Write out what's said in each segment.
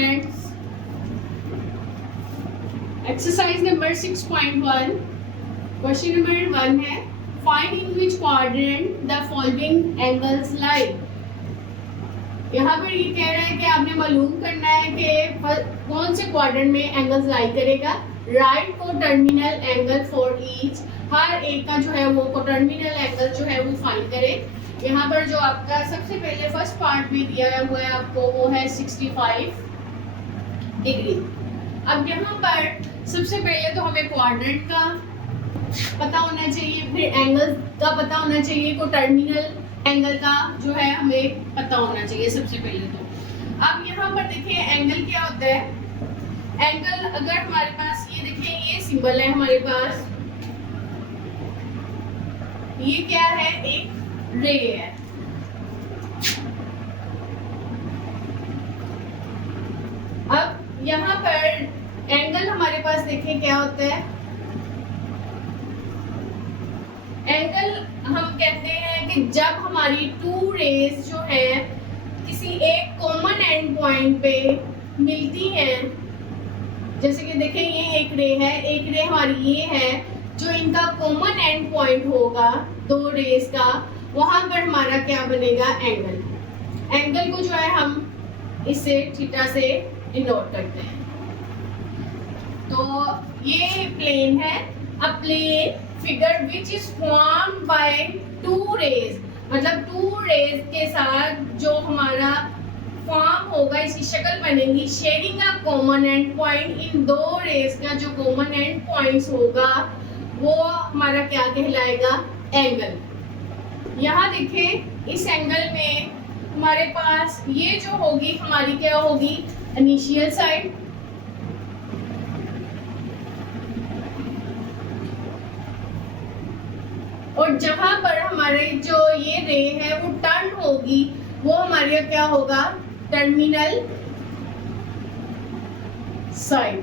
Students, exercise number 6.1 question number 1 है find in which quadrant the following angles lie. यहाँ पर ये कह रहा है कि आपने मालूम करना है कि कौन से क्वाड्रेंट में एंगल्स लाई करेगा। राइट को टर्मिनल एंगल फॉर ईच, हर एक का जो है वो टर्मिनल एंगल जो है वो फाइंड करें। यहाँ पर जो आपका सबसे पहले फर्स्ट पार्ट में दिया हुआ है आपको वो है 65 डिग्री। अब यहाँ पर सबसे पहले तो हमें क्वाड्रेंट का पता होना चाहिए, फिर एंगल का पता होना चाहिए, को टर्मिनल एंगल का जो है हमें पता होना चाहिए सबसे पहले तो। अब यहाँ पर देखिए एंगल क्या होता है। एंगल अगर हमारे पास ये देखिए ये सिंबल है हमारे पास, ये क्या है, एक रे है। अब यहाँ पर एंगल हमारे पास देखें क्या होता है। एंगल हम कहते हैं कि जब हमारी टू रेज जो है किसी एक कॉमन एंड पॉइंट पे मिलती हैं, जैसे कि देखें ये एक रे है, एक रे हमारी ये है, जो इनका कॉमन एंड पॉइंट होगा दो रेज का, वहां पर हमारा क्या बनेगा, एंगल। एंगल को जो है हम इससे थीटा से डिनोट करते हैं। तो ये प्लेन है, a plane figure which is formed by two rays, मतलब टू रेज के साथ जो हमारा फॉर्म होगा, इसकी शक्ल बनेगी sharing a common end point. इन दो रेज का जो कॉमन एंड पॉइंट्स होगा वो हमारा क्या कहलाएगा, एंगल। यहाँ देखें इस एंगल में हमारे पास ये जो होगी हमारी क्या होगी, इनिशियल साइड, और जहां पर हमारे जो ये रे है वो टर्न होगी वो हमारे क्या होगा, टर्मिनल साइड।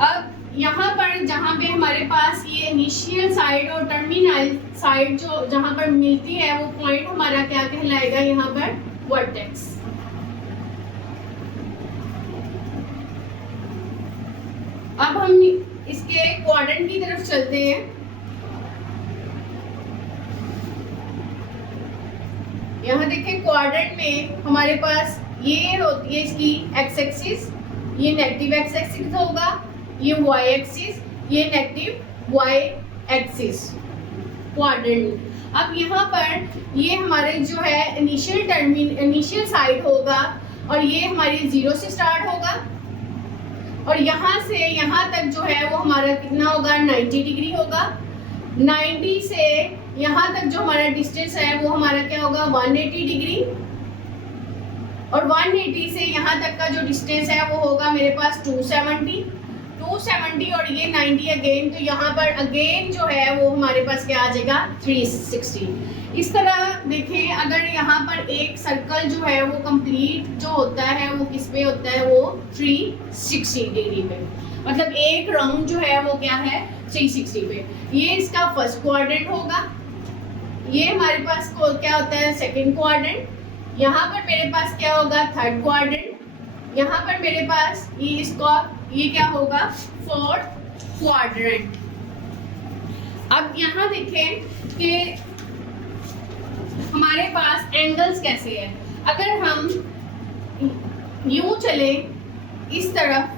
अब यहाँ पर जहाँ पे हमारे पास ये इनिशियल साइड और टर्मिनल साइड जो जहाँ पर मिलती है वो पॉइंट हमारा क्या कहलाएगा, यहाँ पर वर्टेक्स। अब हम इसके क्वाड्रेंट की तरफ चलते हैं। यहाँ देखें क्वाड्रेंट में हमारे पास ये होती है इसकी एक्स एक्सिस, ये नेगेटिव एक्स एक्सिस होगा, ये वाई एक्सिस, ये नेगेटिव वाई एक्सिस क्वाड्रेंट। अब यहाँ पर ये हमारे जो है इनिशियल साइड होगा और ये हमारी 0 से स्टार्ट होगा और यहाँ से यहाँ तक जो है वो हमारा कितना होगा, 90 डिग्री होगा। 90 से यहाँ तक जो हमारा डिस्टेंस है वो हमारा क्या होगा, 180 डिग्री, और 180 से यहाँ तक का जो डिस्टेंस है वो होगा मेरे पास 270 और ये 90 अगेन, तो यहाँ पर अगेन जो है वो हमारे पास क्या आ जाएगा, 360। इस तरह देखें अगर यहाँ पर एक सर्कल जो है वो कंप्लीट जो होता है वो किस पे होता है, वो 360 डिग्री पे, मतलब एक राउंड जो है वो क्या है, 360 पे। ये इसका फर्स्ट क्वाड्रेंट होगा। ये हमारे पास क्या होता है, सेकंड क्वाड्रेंट। यहाँ पर मेरे पास क्या होगा, थर्ड क्वाड्रेंट। यहाँ पर मेरे पास ये क्या होगा, फोर्थ क्वाड्रेंट। अब यहाँ देखें कि हमारे पास एंगल्स कैसे है। अगर हम यूं चले इस तरफ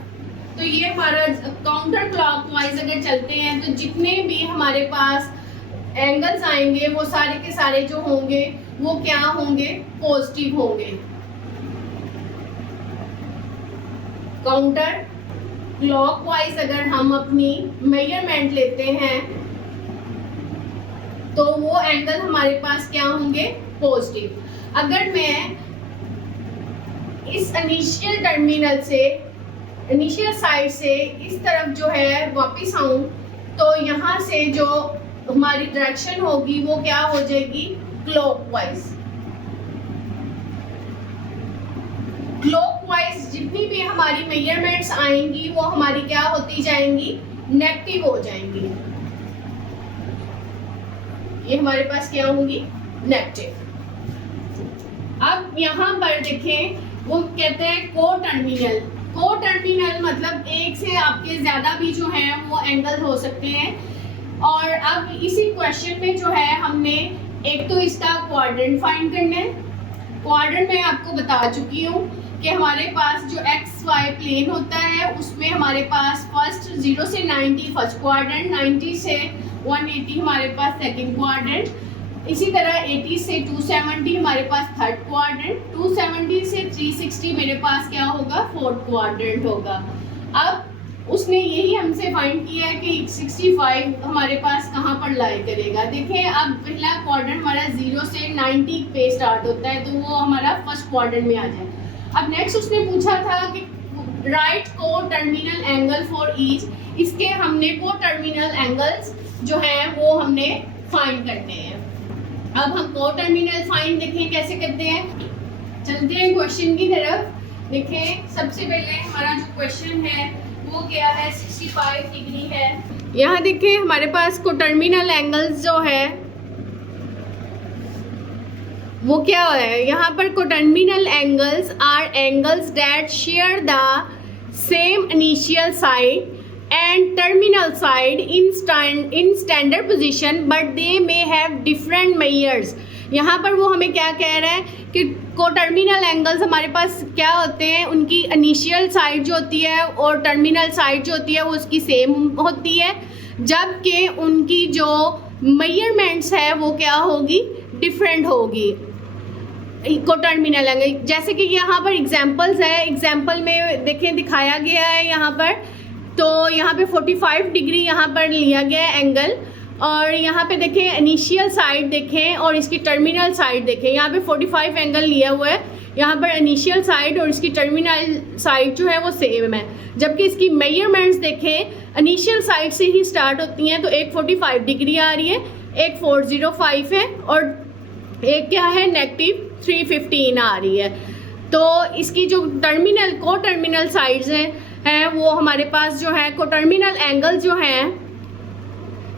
तो ये हमारा काउंटर क्लॉकवाइज अगर चलते हैं तो जितने भी हमारे पास एंगल्स आएंगे वो सारे के सारे जो होंगे वो क्या होंगे, पॉजिटिव होंगे। काउंटर क्लॉकवाइज अगर हम अपनी मेजरमेंट लेते हैं तो वो एंगल हमारे पास क्या होंगे, पॉजिटिव। अगर मैं इस इनिशियल टर्मिनल से, इनिशियल साइड से इस तरफ जो है वापस आऊं तो यहाँ से जो हमारी डायरेक्शन होगी वो क्या हो जाएगी, क्लॉकवाइज। क्लॉकवाइज जितनी भी हमारी मेजरमेंट्स आएंगी वो हमारी क्या होती जाएंगी, नेगेटिव हो जाएंगी। ये हमारे पास क्या होंगी, नेगेटिव। अब यहाँ पर देखें, वो कहते हैं को टर्मिनल। को टर्मिनल मतलब एक से आपके ज्यादा भी जो है वो एंगल हो सकते हैं। और अब इसी क्वेश्चन में जो है हमने एक तो इसका क्वाड्रेंट फाइंड करना है। क्वाड्रेंट मैं आपको बता चुकी हूँ कि हमारे पास जो एक्स वाई प्लेन होता है उसमें हमारे पास फर्स्ट 0 से 90 फर्स्ट क्वाड्रेंट, 90 से 180 हमारे पास सेकंड क्वाड्रेंट, इसी तरह 80 से 270 हमारे पास थर्ड क्वाड्रेंट, 270 से 360 मेरे पास क्या होगा, फोर्थ क्वाड्रेंट होगा। अब उसने यही हमसे फाइंड किया है कि 65 हमारे पास कहाँ पर लाई करेगा। देखें, अब पहला क्वाड्रेंट हमारा 0 से 90 पे स्टार्ट होता है, तो वो हमारा फर्स्ट क्वाड्रेंट में आ जाए। अब नेक्स्ट उसने पूछा था कि राइट को टर्मिनल एंगल फॉर ईच, इसके हमने को टर्मिनल एंगल्स जो है वो हमने फाइंड करने हैं। अब हम को टर्मिनल फाइंड देखें कैसे करते हैं। चलते हैं क्वेश्चन की तरफ। देखें, सबसे पहले हमारा जो क्वेश्चन है वो क्या है, 65 डिग्री है। यहाँ देखें हमारे पास को टर्मिनल एंगल्स जो है वो क्या है, यहाँ पर coterminal angles are angles that share the same initial side and terminal side in standard position but they may have different measures। यहाँ पर वो हमें क्या कह रहा है कि कोटर्मिनल एंगल्स हमारे पास क्या होते हैं, उनकी इनिशियल साइड जो होती है और टर्मिनल साइड जो होती है वो उसकी सेम होती है, जबकि उनकी जो मेजरमेंट्स है वो क्या होगी, डिफरेंट होगी कोटर्मिनल एंगल। जैसे कि यहाँ पर एग्जांपल्स है, एग्जांपल में देखें दिखाया गया है यहाँ पर, तो यहाँ पे 45 डिग्री यहाँ पर लिया गया है एंगल, और यहाँ पे देखें इनिशियल साइड देखें और इसकी टर्मिनल साइड देखें। यहाँ पे 45 एंगल लिया हुआ है, यहाँ पर इनिशियल साइड और इसकी टर्मिनल साइड जो है वो सेम है, जबकि इसकी मेजरमेंट्स देखें इनिशियल साइड से ही स्टार्ट होती हैं, तो एक 45 डिग्री आ रही है, एक 405 है और एक क्या है नेगेटिव 315 आ रही है। तो इसकी जो टर्मिनल को टर्मिनल साइड्स हैं वो हमारे पास जो है कोटर्मिनल एंगल जो हैं,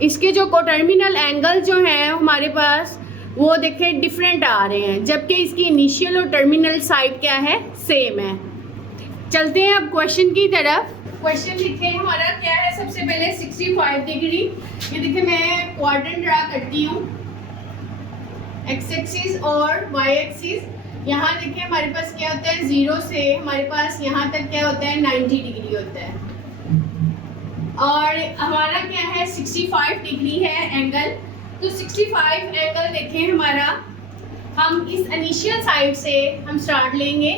इसके जो कोटर्मिनल एंगल जो हैं हमारे पास वो देखें डिफरेंट आ रहे हैं, जबकि इसकी इनिशियल और टर्मिनल साइड क्या है, सेम है। चलते हैं अब क्वेश्चन की तरफ। क्वेश्चन लिखे हमारा क्या है, सबसे पहले 65 डिग्री। ये देखिए मैं क्वाड्रेंट ड्रा करती हूँ, एक्स एक्सिस और वाई एक्सिस। यहाँ देखिए हमारे पास क्या होता है, 0 से हमारे पास यहाँ तक क्या होता है 90 डिग्री होता है, और हमारा क्या है 65 डिग्री है एंगल। तो 65 एंगल देखें हमारा, हम इस इनिशियल साइड से हम स्टार्ट लेंगे,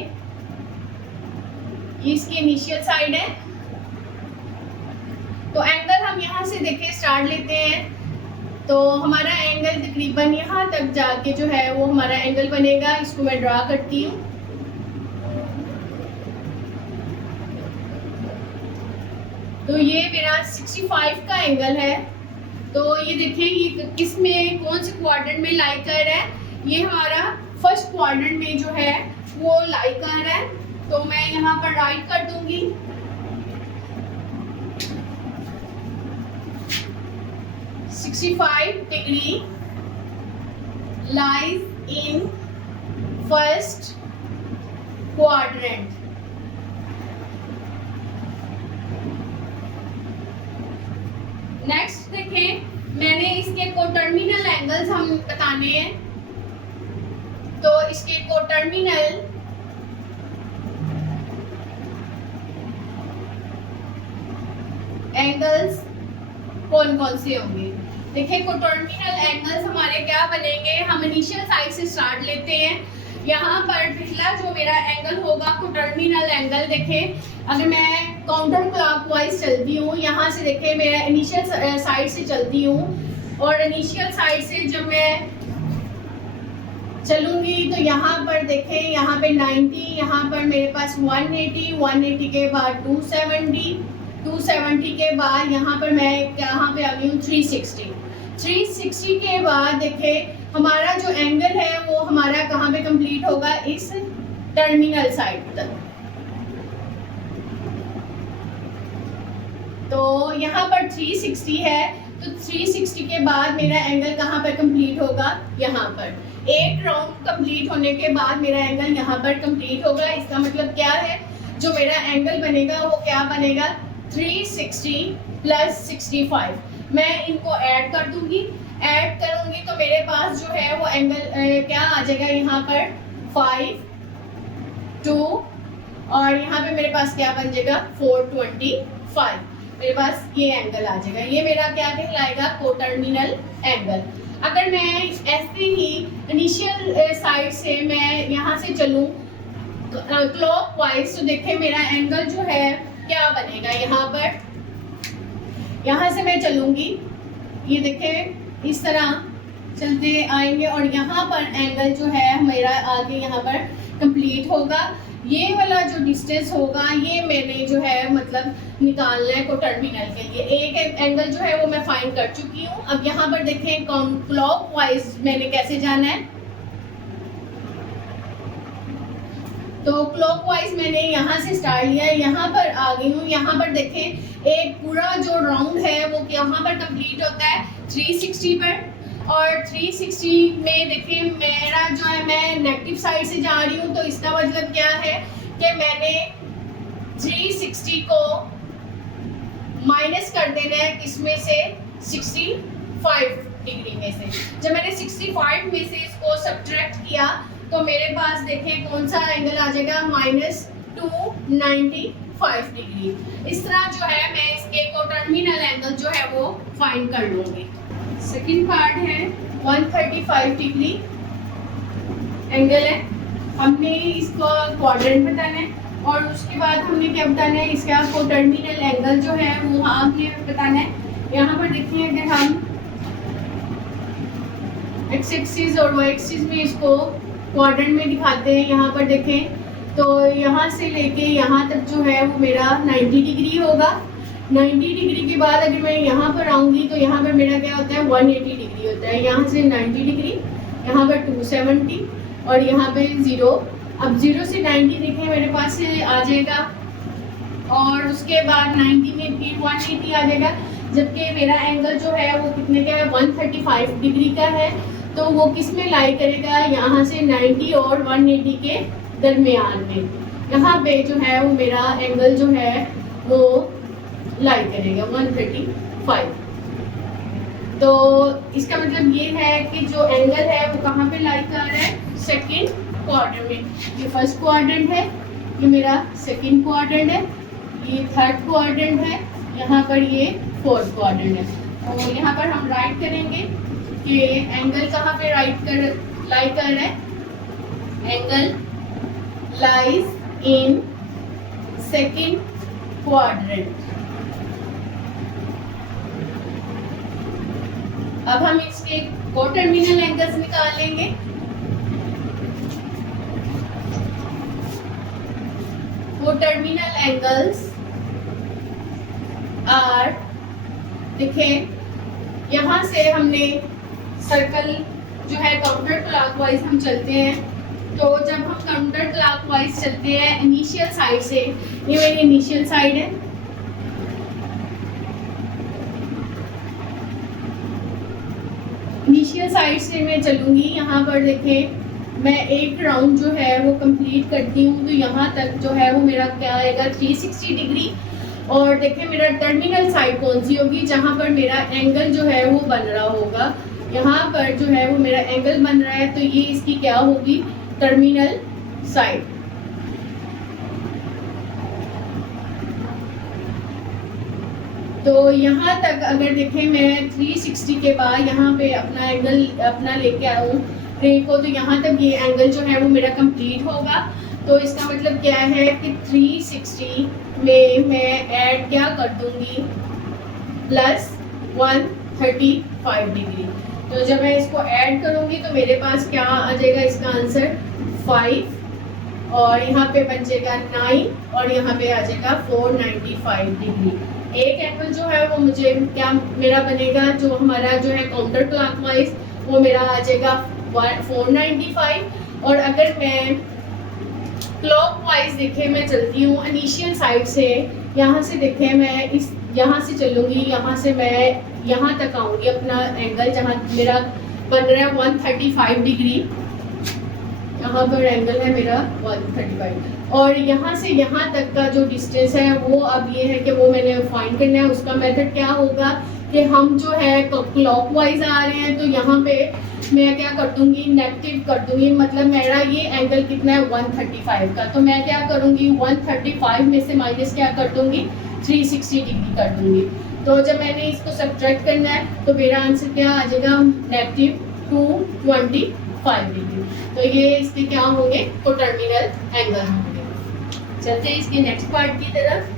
ये इसकी इनिशियल साइड है, तो एंगल हम यहाँ से देखें स्टार्ट लेते हैं, तो हमारा एंगल तकरीबन यहाँ तक जाके जो है वो हमारा एंगल बनेगा। इसको मैं ड्रा करती हूँ। तो ये मेरा 65 का एंगल है। तो ये देखिए ये किसमें कौन से क्वाड्रेंट में लाई कर रहा है, ये हमारा फर्स्ट क्वाड्रेंट में जो है वो लाई कर रहा है। तो मैं यहाँ पर राइट कर दूंगी, degree lies in first quadrant। Next देखें, मैंने इसके कोटर्मिनल एंगल्स हम बताने हैं, तो इसके कोटर्मिनल एंगल्स कौन कौन से होंगे। देखिए कोटर्मिनल एंगल्स हमारे क्या बनेंगे, हम इनिशियल साइड से स्टार्ट लेते हैं। यहाँ पर पहला जो मेरा एंगल होगा कोटर्मिनल एंगल, देखें अगर मैं काउंटर क्लॉकवाइज चलती हूँ, यहाँ से देखें मेरा इनिशियल साइड से चलती हूँ, और इनिशियल साइड से जब मैं चलूँगी तो यहाँ पर देखें, यहाँ पे 90, यहाँ पर मेरे पास 180, 180 के बाद 270, 270 के बाद यहाँ पर मैं यहाँ पे आ गई हूँ 360, 360 के बाद देखें हमारा जो एंगल है वो हमारा कहाँ पे कंप्लीट होगा, इस टर्मिनल साइड तक। तो यहाँ पर 360 है, तो 360 के बाद मेरा एंगल कहाँ पर कंप्लीट होगा, यहाँ पर। एक राउंड कंप्लीट होने के बाद मेरा एंगल यहाँ पर कंप्लीट होगा। इसका मतलब क्या है, जो मेरा एंगल बनेगा वो क्या बनेगा, 360 प्लस 65। मैं इनको ऐड कर दूंगी, ऐड करूंगी तो मेरे पास जो है वो एंगल क्या आ जाएगा, यहाँ पर 5, 2 और यहाँ पे मेरे पास क्या बन जाएगा 425। मेरे पास ये एंगल आ जाएगा। ये मेरा क्या कहलाएगा, कोटर्मिनल एंगल। अगर मैं ऐसे ही इनिशियल साइड से मैं यहाँ से चलूँ क्लॉकवाइज, तो देखें मेरा एंगल जो है क्या बनेगा, यहाँ पर यहाँ से मैं चलूँगी, ये देखें इस तरह चलते आएंगे और यहाँ पर एंगल जो है मेरा आगे यहाँ पर कंप्लीट होगा। ये वाला जो डिस्टेंस होगा ये मैंने जो है मतलब निकालना है कोटर्मिनल के लिए। एक एंगल जो है वो मैं फाइंड कर चुकी हूँ। अब यहाँ पर देखें क्लॉकवाइज मैंने कैसे जाना है, तो क्लॉकवाइज मैंने यहाँ से स्टार्ट लिया है, यहाँ पर आ गई हूँ। यहाँ पर देखें एक पूरा जो राउंड है वो यहाँ पर कंप्लीट होता है 360 पर, और 360 में देखिए मेरा जो है मैं नेगेटिव साइड से जा रही हूँ, तो इसका मतलब क्या है कि मैंने 360 को माइनस कर देना है इसमें से 65 डिग्री में से। जब मैंने 65 में से इसको सब्ट्रैक्ट किया तो मेरे पास देखें कौन सा एंगल आ जाएगा, -295 डिग्री। इस तरह जो है मैं इसके कोटर्मिनल एंगल जो है वो फाइंड कर लूँगी। सेकंड पार्ट है 135 डिग्री एंगल है, हमने इसको क्वाड्रेंट बताना है और उसके बाद हमने क्या बताना है, इसका कोटर्मिनल एंगल जो है वो आपने बताना है। यहाँ पर देखिए अगर हम एक्स एक्सिस और वाई एक्सिस में इसको क्वाड्रेंट में दिखाते हैं, यहाँ पर देखें तो यहाँ से लेके यहाँ तक जो है वो मेरा 90 डिग्री होगा। 90 डिग्री के बाद अगर मैं यहाँ पर आऊँगी तो यहाँ पर मेरा क्या होता है 180 डिग्री होता है। यहाँ से 90 डिग्री, यहाँ पर 270 और यहाँ पे 0। अब 0 से 90 देखें मेरे पास से आ जाएगा और उसके बाद 90 में फिर 180 आ जाएगा, जबकि मेरा एंगल जो है वो कितने का है 135 डिग्री का है। तो वो किस में लाई करेगा, यहाँ से 90 और 180 के दरमियान में, यहाँ पे जो है वो मेरा एंगल जो है वो लाई करेगा 135। तो इसका मतलब ये है कि जो एंगल है वो कहाँ पे लाई कर रहा है, सेकंड क्वाड्रेंट में। ये फर्स्ट क्वाड्रेंट है, ये मेरा सेकंड क्वाड्रेंट है, ये थर्ड क्वाड्रेंट है, यहाँ पर ये फोर्थ क्वाड्रेंट है। तो यहाँ पर हम राइट करेंगे कि एंगल कहाँ पे लाई कर रहा है, angle lies in second quadrant. अब हम इसके कोटर्मिनल एंगल्स निकाल लेंगे। कोटर्मिनल एंगल्स आर, देखें यहाँ से हमने सर्कल जो है काउंटर क्लॉकवाइज हम चलते हैं, तो जब हम काउंटर क्लॉकवाइज चलते हैं इनिशियल साइड से, ये मेरी इनिशियल साइड है, इनिशियल साइड से मैं चलूँगी। यहाँ पर देखें मैं एक राउंड जो है वो कंप्लीट करती हूँ, तो यहाँ तक जो है वो मेरा क्या आएगा 360 डिग्री। और देखें मेरा टर्मिनल साइड कौन सी होगी, जहाँ पर मेरा एंगल जो है वो बन रहा होगा, यहाँ पर जो है वो मेरा एंगल बन रहा है, तो ये इसकी क्या होगी, टर्मिनल साइड। तो यहाँ तक अगर देखें मैं 360 के बाद यहाँ पे अपना एंगल अपना लेके आऊँ रे को, तो यहाँ तक ये एंगल जो है वो मेरा कंप्लीट होगा। तो इसका मतलब क्या है कि 360 में मैं ऐड क्या कर दूँगी, प्लस 135 डिग्री। तो जब मैं इसको ऐड करूँगी तो मेरे पास क्या आ जाएगा, इसका आंसर 5 और यहाँ पे बन जाएगा 9 और यहाँ पे आ जाएगा 495 डिग्री। एक एंगल जो है वो मुझे क्या मेरा बनेगा, जो हमारा जो है काउंटर क्लॉकवाइज, वो मेरा आ जाएगा 495। और अगर मैं क्लॉकवाइज देखें मैं चलती हूँ इनिशियल साइड से, यहाँ से देखें मैं यहाँ से चलूँगी, यहाँ से मैं यहाँ तक आऊँगी, अपना एंगल जहाँ मेरा बन रहा है 135 डिग्री। यहाँ पर एंगल है मेरा 135 और यहाँ से यहाँ तक का जो डिस्टेंस है वो अब ये है कि वो मैंने फाइंड करना है। उसका मेथड क्या होगा कि हम जो है क्लॉकवाइज आ रहे हैं तो यहाँ पे मैं क्या कर दूंगी, नेगेटिव कर दूंगी, मतलब मेरा ये एंगल कितना है 135 का, तो मैं क्या करूँगी 135 में से माइनस क्या कर दूंगी 360 डिग्री कर दूंगी। तो जब मैंने इसको सब्ट्रैक्ट करना है तो मेरा आंसर क्या आ जाएगा नेगेटिव 225 डिग्री। तो ये इसके क्या होंगे कोटर्मिनल एंगल होंगे। चलते हैं इसके नेक्स्ट पार्ट की तरफ।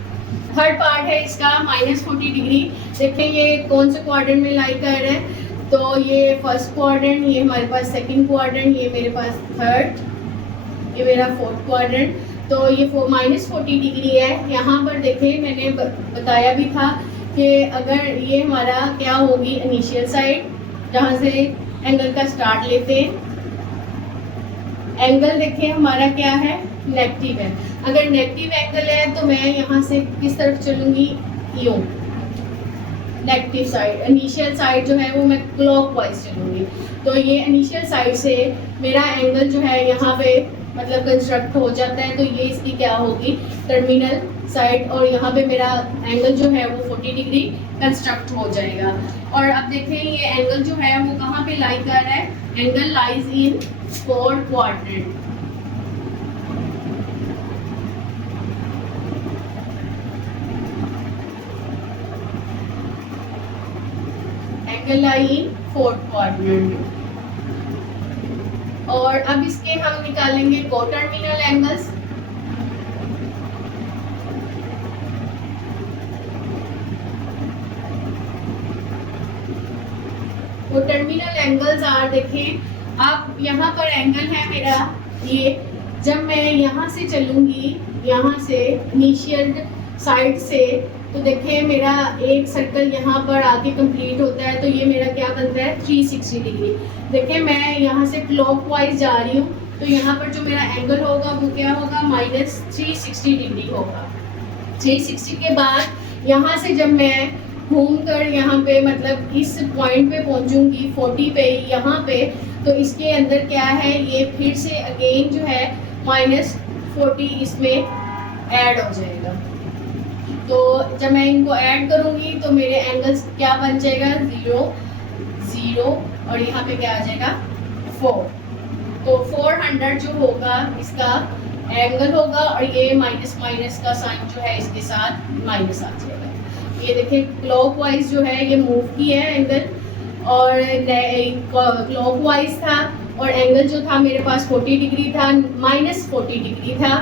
थर्ड पार्ट है इसका -40 डिग्री। देखिए ये कौन से क्वाड्रेंट में लाई कर रहा है, तो ये फर्स्ट क्वाड्रेंट, ये हमारे पास सेकंड क्वाड्रेंट, ये मेरे पास थर्ड, ये मेरा फोर्थ क्वाड्रेंट। तो ये -40 डिग्री है। यहाँ पर देखें मैंने बताया भी था कि अगर ये हमारा क्या होगी इनिशियल साइड जहाँ से एंगल का स्टार्ट लेते हैं, एंगल देखें हमारा क्या है नेगेटिव है। अगर नेगेटिव एंगल है तो मैं यहाँ से किस तरफ चलूँगी, यूँ नेगेटिव साइड, इनिशियल साइड जो है वो मैं क्लॉकवाइज चलूँगी। तो ये इनिशियल साइड से मेरा एंगल जो है यहाँ पे मतलब कंस्ट्रक्ट हो जाता है, तो ये इसकी क्या होगी टर्मिनल साइड, और यहाँ पे मेरा एंगल जो है वो 40 डिग्री कंस्ट्रक्ट हो जाएगा। और अब देखें ये एंगल जो है वो कहाँ पे लाई कर रहा है, angle lies in fourth quadrant. Angle lie in fourth quadrant. और अब इसके हम निकालेंगे coterminal angles. Coterminal angles are, देखें अब यहाँ पर एंगल है मेरा ये, जब मैं यहाँ से चलूँगी, यहाँ से इनिशियल साइड से, तो देखें मेरा एक सर्कल यहाँ पर आके कंप्लीट होता है, तो ये मेरा क्या बनता है 360 डिग्री। देखें मैं यहाँ से क्लॉकवाइज जा रही हूँ, तो यहाँ पर जो मेरा एंगल होगा वो क्या होगा -360 डिग्री होगा। 360 के बाद यहाँ से जब मैं घूम कर यहाँ पे मतलब इस पॉइंट पे पहुँचूँगी 40 पे यहाँ पे, तो इसके अंदर क्या है ये फिर से अगेन जो है -40 इसमें ऐड हो जाएगा। तो जब मैं इनको ऐड करूँगी तो मेरे एंगल्स क्या बन जाएगा 0 0 और यहाँ पे क्या आ जाएगा 4। तो 400 जो होगा इसका एंगल होगा, और ये माइनस का साइन जो है इसके साथ माइनस आ जाएगा। ये देखिए क्लॉकवाइज जो है ये मूव किया है एंगल, और क्लॉकवाइज था और एंगल जो था मेरे पास 40 डिग्री था, -40 डिग्री था,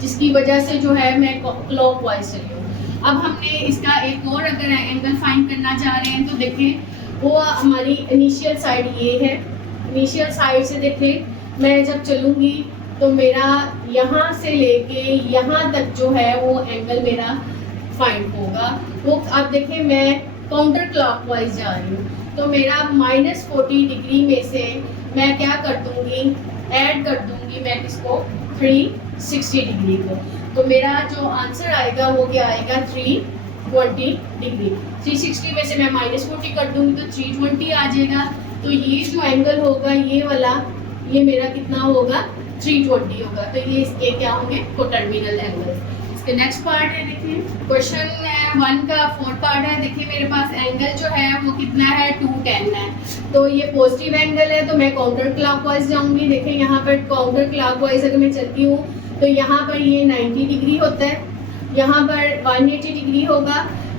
जिसकी वजह से जो है मैं क्लॉकवाइज चली हूँ। अब हमने इसका एक और अगर एंगल फाइंड करना चाह रहे हैं तो देखें वो हमारी इनिशियल साइड ये है। इनिशियल साइड से देखें मैं जब चलूँगी तो मेरा यहाँ से लेके यहाँ तक जो है वो एंगल मेरा फाइंड होगा। वो आप देखें मैं काउंटर क्लॉकवाइज जा रही हूँ, तो मेरा -40 डिग्री में से मैं क्या कर दूँगी ऐड कर दूँगी मैं इसको 360 डिग्री को। तो मेरा जो आंसर आएगा वो क्या आएगा 320 डिग्री। 360 में से मैं -40 कर दूँगी तो 320 आ जाएगा। तो ये जो एंगल होगा ये वाला, ये मेरा कितना होगा 320 होगा। तो ये इसके क्या होंगे कोटर्मिनल एंगल। इसके नेक्स्ट पार्ट है, देखिए क्वेश्चन 1 का फोर्थ पार्ट है। देखिए मेरे पास एंगल जो है वो कितना है 210 है। तो ये पॉजिटिव एंगल है तो मैं काउंटर क्लॉकवाइज जाऊंगी। देखिए यहाँ पर काउंटर क्लॉकवाइज अगर मैं चलती हूँ तो यहाँ पर ये 90 डिग्री होता है, यहाँ पर 180 डिग्री होगा,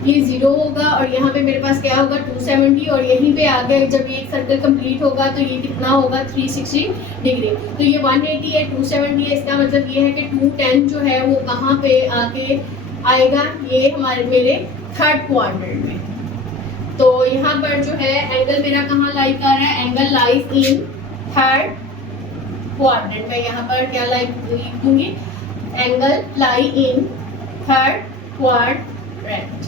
ये 0 होगा, और यहाँ पे मेरे पास क्या होगा 270, और यहीं पे आगे जब ये एक सर्कल कंप्लीट होगा तो ये कितना होगा 360 डिग्री। तो ये 180 है 270 है, इसका मतलब ये है कि 210 जो है वो कहाँ पे आके आएगा, ये हमारे मेरे थर्ड क्वाड्रेंट में। तो यहाँ पर जो है एंगल मेरा कहाँ लाई कर रहा है, angle lies in third quadrant में। यहाँ पर क्या लिख दूंगी, angle lie in third quadrant.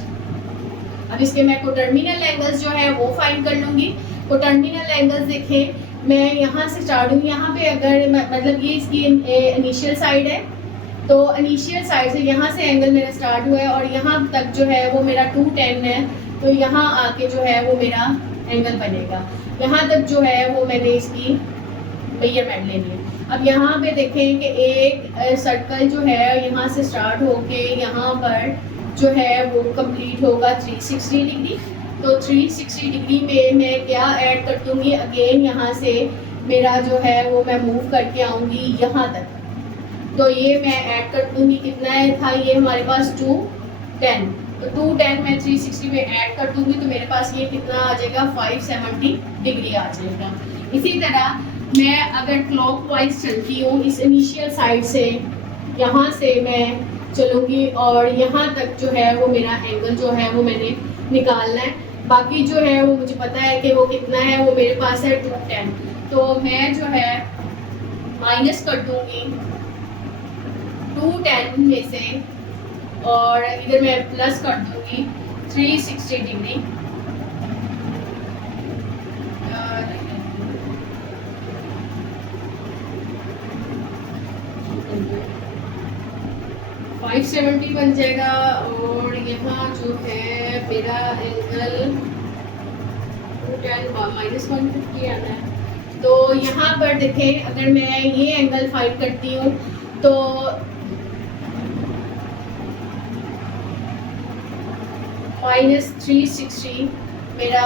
अब इसके मैं कोटर्मिनल एंगल्स जो है वो फाइंड कर लूँगी। कोटर्मिनल एंगल्स देखें मैं यहाँ से स्टार्ट हूँ, यहाँ पे अगर मतलब ये इसकी इनिशियल साइड है, तो इनिशियल साइड से यहाँ से एंगल मेरा स्टार्ट हुआ है और यहाँ तक जो है वो मेरा 210 है। तो यहाँ आके जो है वो मेरा एंगल बनेगा। यहाँ तक जो है वो मैंने इसकी मेजरमेंट लेनी है। अब यहाँ पे देखें कि एक सर्कल जो है यहाँ से स्टार्ट होके यहाँ पर जो है वो कंप्लीट होगा 360 डिग्री। तो 360 डिग्री में मैं क्या ऐड कर दूँगी, अगेन यहाँ से मेरा जो है वो मैं मूव करके आऊँगी यहाँ तक। तो ये मैं ऐड कर दूँगी, कितना था ये हमारे पास 210। तो 210 मैं 360 में ऐड कर दूँगी तो मेरे पास ये कितना आ जाएगा 570 डिग्री आ जाएगा। इसी तरह मैं अगर क्लॉकवाइज चलती हूँ इस इनिशियल साइड से, यहाँ से मैं चलूँगी और यहाँ तक जो है वो मेरा एंगल जो है वो मैंने निकालना है। बाकी जो है वो मुझे पता है कि वो कितना है, वो मेरे पास है 210। तो मैं जो है माइनस कर दूँगी 210 में से और इधर मैं प्लस कर दूँगी 360 डिग्री। 570 बन जाएगा और यहाँ जो है मेरा एंगल 210 -150 आना है। तो यहाँ पर देखें अगर मैं ये एंगल फाइंड करती हूँ तो -360 मेरा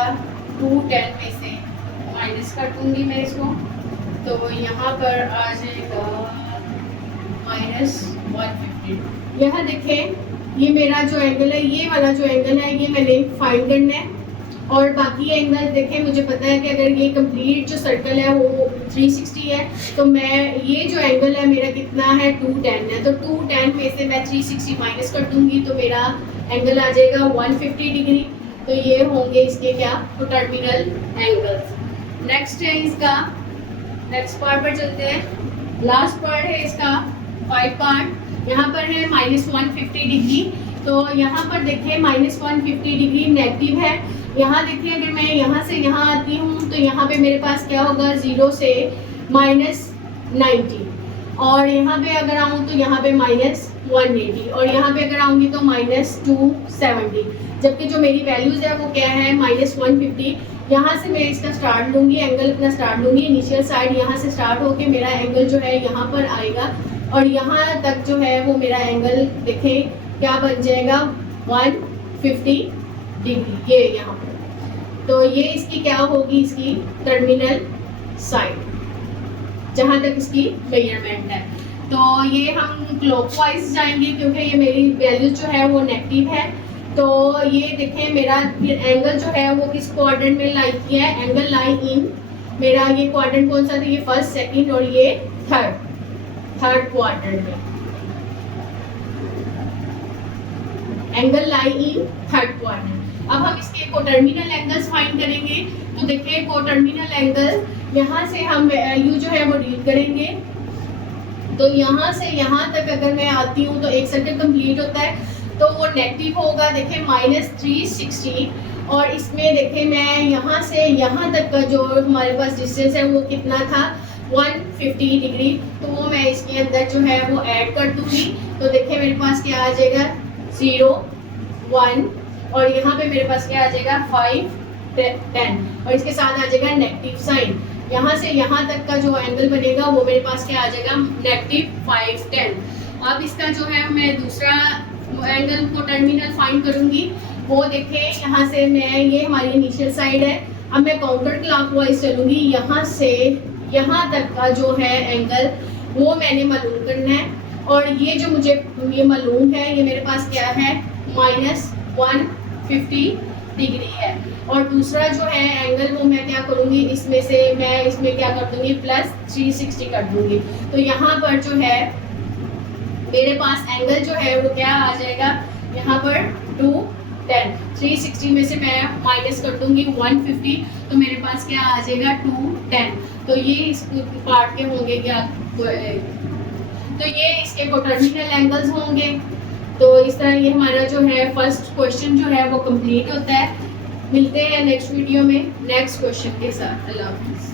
210 में से माइनस कर दूँगी मैं इसको, तो यहाँ पर आ जाएगा -150। यहाँ देखें ये मेरा जो एंगल है, ये वाला जो एंगल है ये मैंने फाइंड करना है। और बाकी एंगल देखें मुझे पता है कि अगर ये कंप्लीट जो सर्कल है वो 360 है तो मैं ये जो एंगल है मेरा कितना है 210 है। तो 210 में से मैं 360 माइनस कर दूंगी तो मेरा एंगल आ जाएगा 150 डिग्री। तो ये होंगे इसके क्या, तो टर्मिनल एंगल्स। नेक्स्ट है इसका, नेक्स्ट पार्ट पर चलते हैं। लास्ट पार्ट है इसका 5 पार्ट। यहाँ पर है -150 डिग्री। तो यहाँ पर देखें -150 डिग्री नेगेटिव है। यहाँ देखिए अगर मैं यहाँ से यहाँ आती हूँ तो यहाँ पे मेरे पास क्या होगा 0 से -90 और यहाँ पे अगर आऊँ तो यहाँ पे -180 और यहाँ पे अगर आऊँगी तो -270। जबकि जो मेरी वैल्यूज़ है वो क्या है -150। यहाँ से मैं इसका स्टार्ट लूँगी, एंगल अपना स्टार्ट लूँगी, इनिशियल साइड यहाँ से स्टार्ट होके मेरा एंगल जो है यहाँ पर आएगा और यहाँ तक जो है वो मेरा एंगल देखें क्या बन जाएगा 150 डिग्री, ये यहाँ पर। तो ये इसकी क्या होगी, इसकी टर्मिनल साइड जहाँ तक इसकी मेजरमेंट है। तो ये हम क्लॉकवाइज जाएंगे क्योंकि ये मेरी वैल्यू जो है वो नेगेटिव है। तो ये देखें मेरा एंगल जो है वो किस क्वाड्रेंट में लाई किया है, एंगल लाई इन, मेरा ये क्वाड्रेंट कौन सा था, ये फर्स्ट, सेकंड और ये थर्ड क्वाड्रेंट में। Angle lie in third quadrant. अब हम इसके कोटर्मिनल एंगल्स फाइंड करेंगे। तो देखिए कोटर्मिनल एंगल, यहाँ से हम वैल्यू जो है वो रीड करेंगे। तो यहाँ से यहाँ तक अगर मैं आती हूँ तो एक सर्कल कंप्लीट होता है तो वो नेगेटिव होगा। देखें -360 और इसमें देखें मैं यहाँ से यहाँ तक का जो हमारे पास डिस्टेंस है वो कितना था 150 डिग्री। तो वो मैं इसके अंदर जो है वो ऐड कर दूँगी। तो देखें मेरे पास क्या आ जाएगा 0, 1 और यहाँ पे मेरे पास क्या आ जाएगा 5, 10 और इसके साथ आ जाएगा नेगेटिव साइन। यहाँ से यहाँ तक का जो एंगल बनेगा वो मेरे पास क्या आ जाएगा -5, 10। अब इसका जो है मैं दूसरा एंगल को टर्मिनल फाइंड करूँगी। वो देखें यहाँ से मैं, ये हमारी इनिशियल साइड है। अब मैं काउंटर क्लॉकवाइज चलूँगी, यहाँ से यहाँ तक का जो है एंगल वो मैंने मालूम करना है। और ये जो मुझे ये मालूम है ये मेरे पास क्या है -150 डिग्री है। और दूसरा जो है एंगल वो मैं क्या करूँगी, इसमें से मैं इसमें क्या कर दूँगी +360 कर दूँगी। तो यहाँ पर जो है मेरे पास एंगल जो है वो क्या आ जाएगा यहाँ पर 210। 360 में से मैं माइनस कर दूँगी 150 तो मेरे पास क्या आ जाएगा 210। तो ये इस पार्ट के होंगे क्या, तो ये इसके कोटर्मिनल एंगल्स होंगे। तो इस तरह ये हमारा जो है फर्स्ट क्वेश्चन जो है वो कंप्लीट होता है। मिलते हैं नेक्स्ट वीडियो में नेक्स्ट क्वेश्चन के साथ। अल्लाह हाफ़िज़।